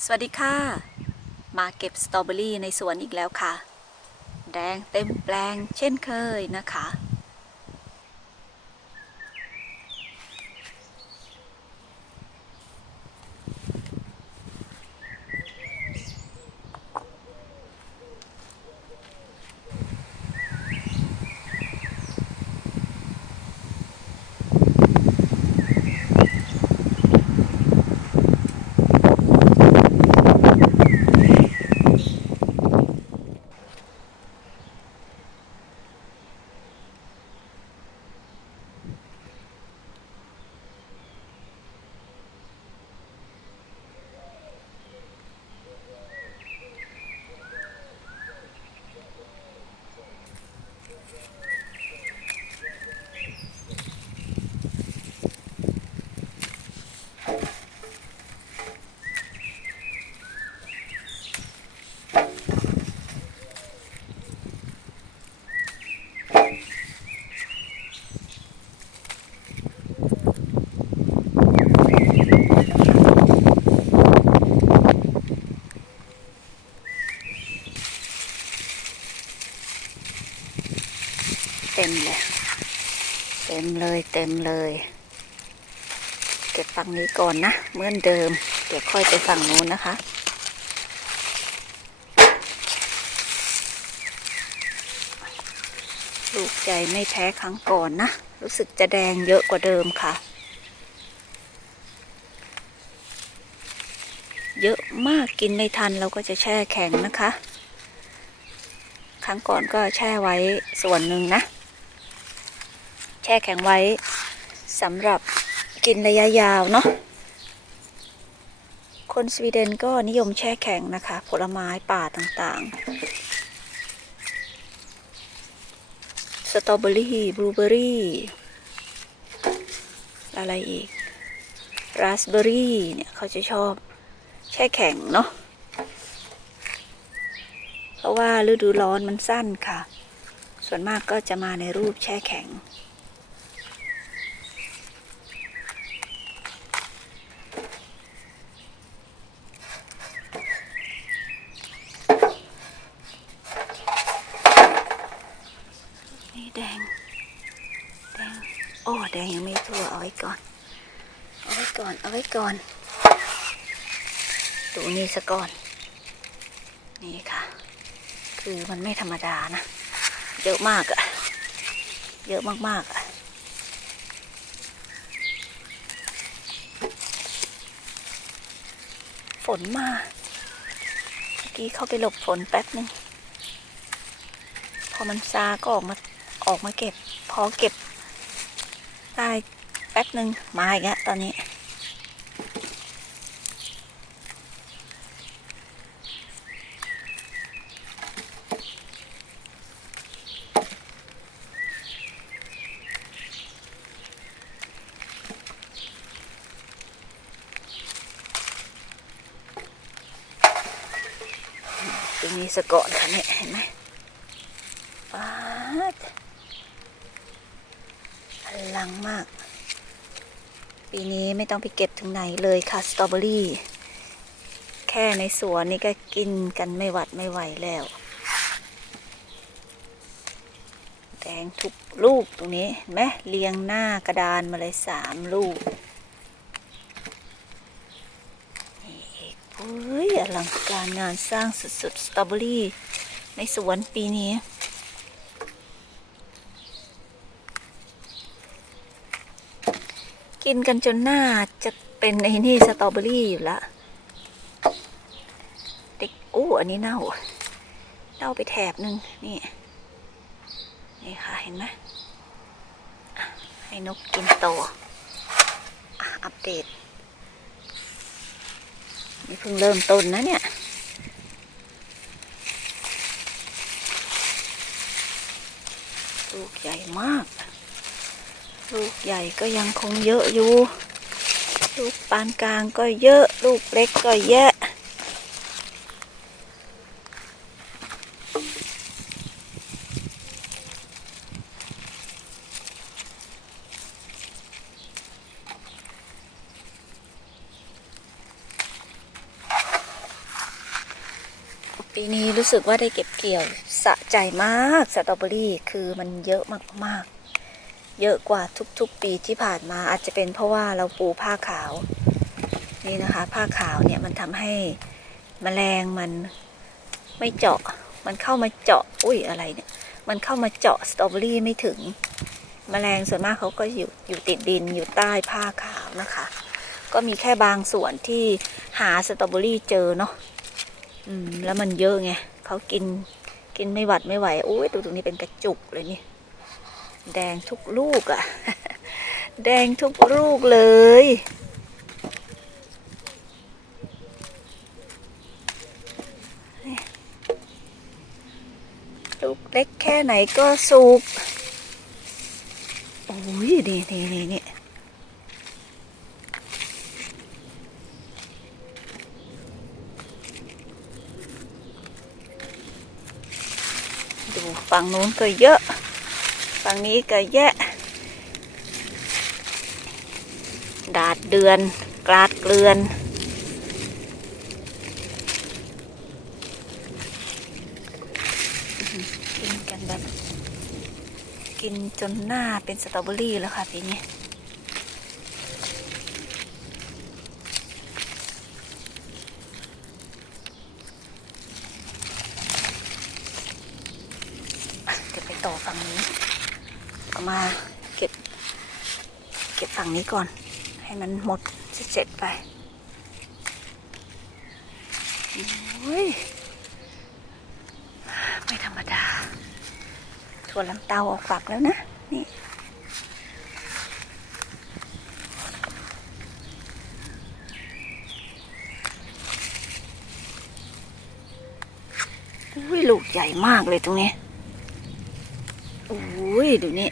สวัสดีค่ะ มาเก็บสตรอเบอรี่ในสวนอีกแล้วค่ะ แดงเต็มแปลงเช่นเคยนะคะ เต็มเลย เต็ม เลย เก็บฝั่งนี้ก่อนนะเหมือนเดิม เดี๋ยวค่อยไปฝั่งนู้นนะคะลูกใหญ่ไม่แพ้ครั้งก่อนนะ รู้สึกจะแดงเยอะกว่าเดิมค่ะ เยอะมากกินไม่ทันเราก็จะแช่แข็งนะคะ ครั้งก่อนก็แช่ไว้ส่วนหนึ่งนะ แช่แข็งไว้ สำหรับกินระยะยาวเนาะคนสวีเดนก็นิยมแช่แข็งนะคะ ผลไม้ป่าต่างๆ สตรอเบอรี่บลูเบอรี่ อะไรอีก ราสเบอรี่เนี่ย เขาจะชอบแช่แข็งเนาะเพราะว่าฤดูร้อนมันสั้นค่ะ ส่วนมากก็จะมาในรูปแช่แข็ง นี่แดง แดง โอ้แดงยังไม่ทั่วเอาไว้ก่อน เอาไว้ก่อน เอาไว้ก่อน ดูนี่ซะก่อน นี่ค่ะ คือมันไม่ธรรมดานะ เยอะมากอะเยอะมากๆอะฝนมา เมื่อกี้เข้าไปหลบฝนแป๊บนึง พอมันซาก็ออกมาออกมาเก็บ พอเก็บ ได้แป๊บนึงมาอีกแล้วตอนนี้ ตรงนี้สะก่อนค่ะเนี่ยเห็นไหมป๊าด พลังมาก ปีนี้ไม่ต้องไปเก็บถึงไหนเลยค่ะสตรอเบอรี่ แค่ในสวนนี่ก็กินกันไม่หวัดไม่ไหวแล้ว แดงทุกลูกตรงนี้เห็นไหมเรียงหน้ากระดานมาเลยสามลูก นี่อีกเฮ้ยอลังการงานสร้างสุดๆสตรอเบอรี่ ในสวนปีนี้ กินกันจนหน้าจะเป็นไอ้นี่สตรอเบอรี่อยู่ละเด็กอู้อันนี้เน่า เน่าไปแถบหนึ่งนี่ นี่ค่ะเห็นไหมให้นกกินโตอะอัปเดต นี่เพิ่งเริ่มต้นนะเนี่ยลูกใหญ่มาก ลูกใหญ่ก็ยังคงเยอะอยู่ ลูกปานกลางก็เยอะ ลูกเล็กก็แยะปีนี้รู้สึกว่าได้เก็บเกี่ยวสะใจมากสตรอเบอรี่คือมันเยอะมากๆ เยอะกว่าทุกๆปีที่ผ่านมาอาจจะเป็นเพราะว่าเราปูผ้าขาว นี่นะคะ ผ้าขาวเนี่ยมันทำให้แมลงมันไม่เจาะ มันเข้ามาเจาะอุ้ยอะไรเนี่ย มันเข้ามาเจาะสตรอเบอรี่ไม่ถึงแมลงส่วนมากเขาก็อยู่อยู่ติดดินอยู่ใต้ผ้าขาวนะคะ ก็มีแค่บางส่วนที่หาสตรอเบอรี่เจอเนาะอืมแล้วมันเยอะไงเขากินกินไม่หวัดไม่ไหวโอ้ยดูตรงนี้เป็นกระจุกเลยนี่ แดงทุกลูกอะ่ะ แดงทุกลูกเลย ลูกเล็กแค่ไหนก็สุก โอ้ยนี่นี่นี่นี่ดูฝั่งนู้นก็เยอะ ฝั่งนี้ก็แยะ ดาดเดือนกลาดเกลือนกินกันแบบ กินจนหน้าเป็นสตรอเบอรี่แล้วค่ะปีนี้ เดี๋ยวไปต่อฝั่งนี้เอา มาเก็บ เก็บฝั่งนี้ก่อน ให้มันหมดเสร็จไปโอ้ยไม่ธรรมดาถั่วลันเตาออกฝักแล้วนะ นี่อุ้ยลูกใหญ่มากเลยตรงนี้อุ้ยดูนี่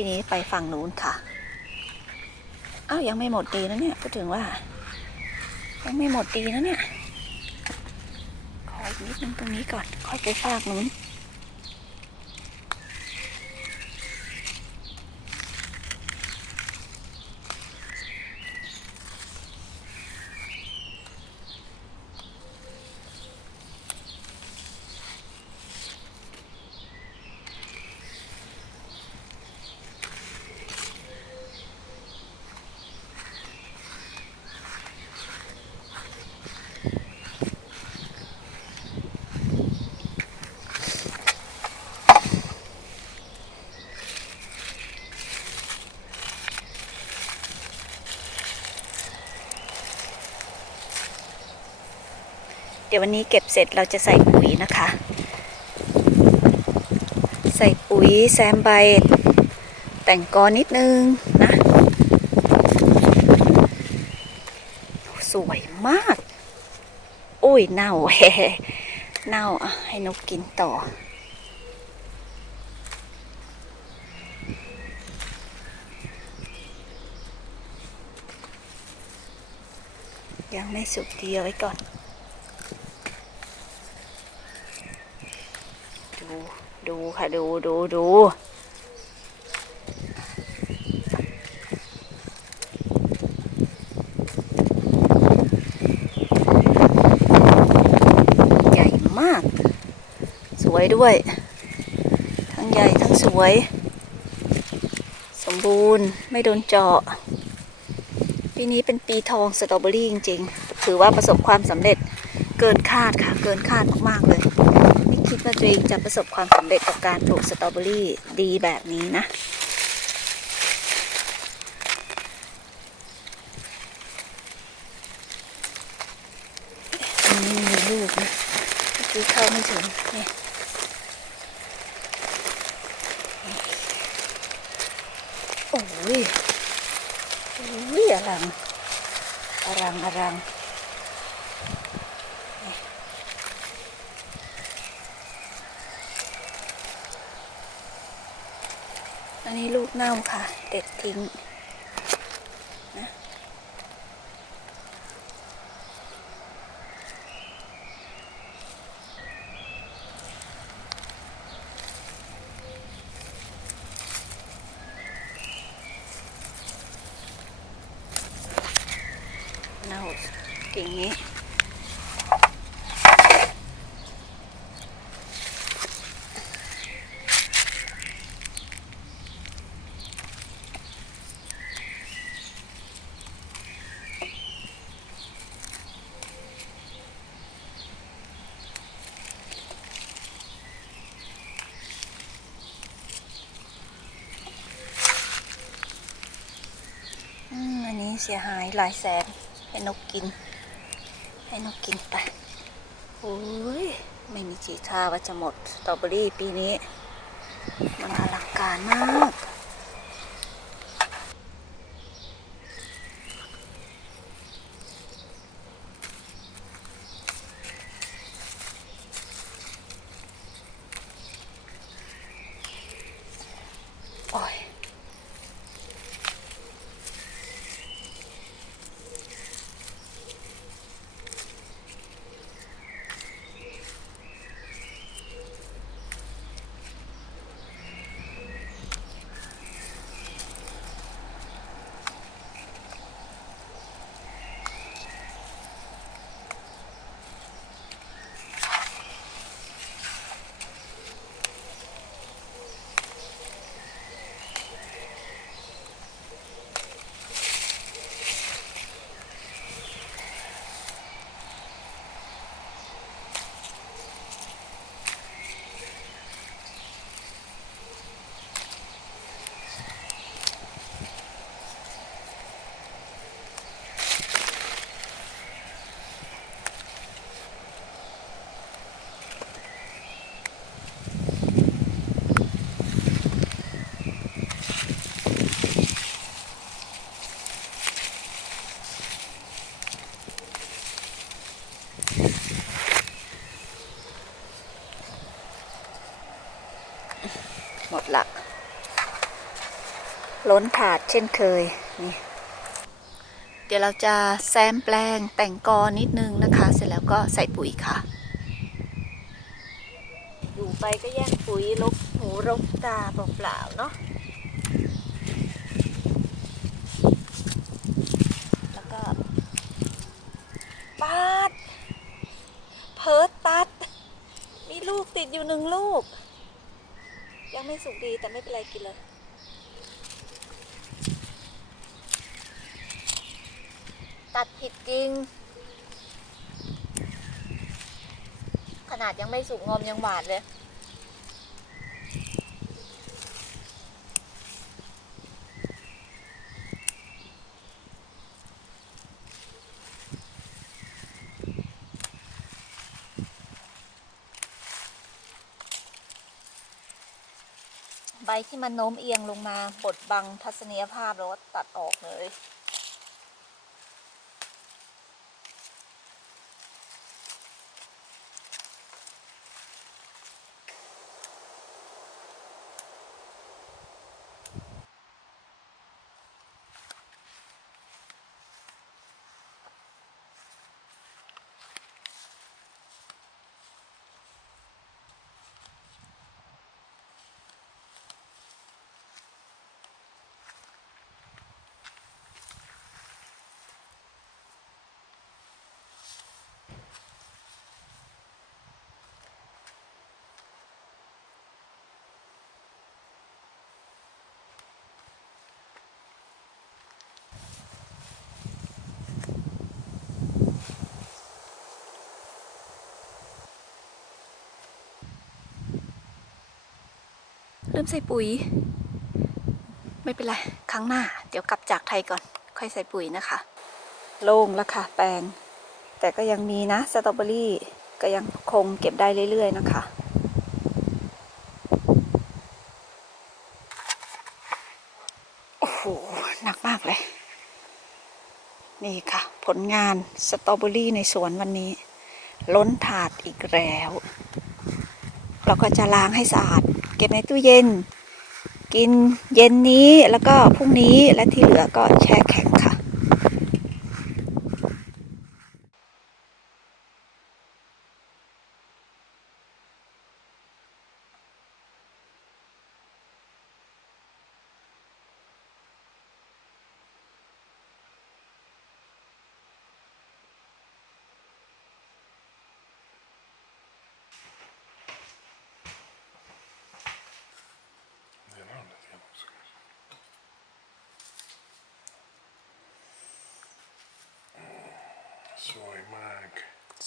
ทีนี้ไปฝั่งนู้นค่ะ อ้าวยังไม่หมดดีนะเนี่ยพูดถึงว่า ยังไม่หมดดีนะเนี่ย ขออีกนิดนึงตรงนี้ก่อน ค่อยไปฝากนู้น เดี๋ยววันนี้เก็บเสร็จเราจะใส่ปุ๋ยนะคะ ใส่ปุ๋ยแซมใบ แต่งกอนิดนึงนะ สวยมาก อุ้ยเน่าเน่าอะให้นกกินต่อยังไม่สุกดีเอาไว้ก่อน ดู ดูค่ะดูดูดูใหญ่มาก สวยด้วย ทั้งใหญ่ทั้งสวย สมบูรณ์ไม่โดนเจาะ ปีนี้เป็นปีทองสตรอเบอรี่จริง ๆ ถือว่าประสบความสำเร็จเกินคาดค่ะ เกินคาดมาก ๆ เลย คิดว่าตัวเองจะประสบความสำเร็จกับการปลูกสตรอเบอรี่ดีแบบนี้นะ อันนี้มีลูกนะเมื่อกี้เข้าไม่ถึงนี่โอ้ยโอ้ยอลังอลังอลัง อันนี้ ลูกเน่าค่ะ เด็ดทิ้งนะ กิ่งนี้ อืมอันนี้เสียหายหลายแสน ให้นกกิน ให้นกกินไปโอ้ย ไม่มีทีท่าว่าจะหมดสตรอเบอรี่ปีนี้ มันอลังการมาก หมดละ ล้นถาดเช่นเคยนี่เดี๋ยวเราจะแซมแปลงแต่งกอนิดนึงนะคะ เสร็จแล้วก็ใส่ปุ๋ยค่ะ อยู่ไปก็แย่งปุ๋ยลบหูรบตาเปล่าๆเนาะแล้วก็ปาด เพิร์ตัด มีลูกติดอยู่หนึ่งลูก ยังไม่สุกดีแต่ไม่เป็นไรกินเลย ตัดผิดจริง ขนาดยังไม่สุกงอมยังหวานเลย ใบที่มันโน้มเอียงลงมาบดบังทัศนียภาพแล้วก็ตัดออกเลย ลืมใส่ปุ๋ย ไม่เป็นไร ครั้งหน้า เดี๋ยวกลับจากไทยก่อน ค่อยใส่ปุ๋ยนะคะ โล่งแล้วค่ะแปลง แต่ก็ยังมีนะสตรอเบอรี่ก็ยังคงเก็บได้เรื่อยๆนะคะโอ้โหหนักมากเลย นี่ค่ะ ผลงานสตรอเบอรี่ในสวนวันนี้ ล้นถาดอีกแล้ว เราก็จะล้างให้สะอาด เก็บในตู้เย็น กินเย็นนี้แล้วก็พรุ่งนี้และที่เหลือก็แช่แข็งค่ะ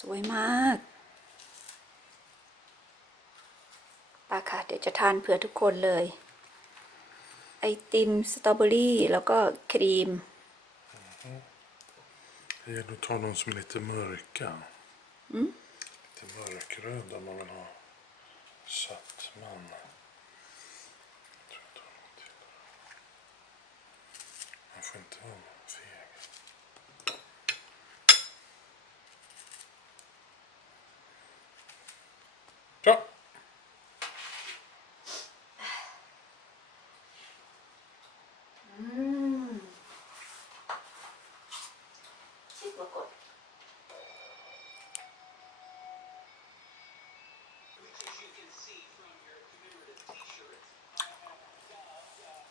สวยมากปาค่ะ เดี๋ยวจะทานเผื่อทุกคนเลย ไอติมสตรอเบอรี่แล้วก็ครีม Det gäller att ta de som är lite mörka. Lite mörkröda om man vill ha sötman. Jag tror jag tar något till. Man får inte vara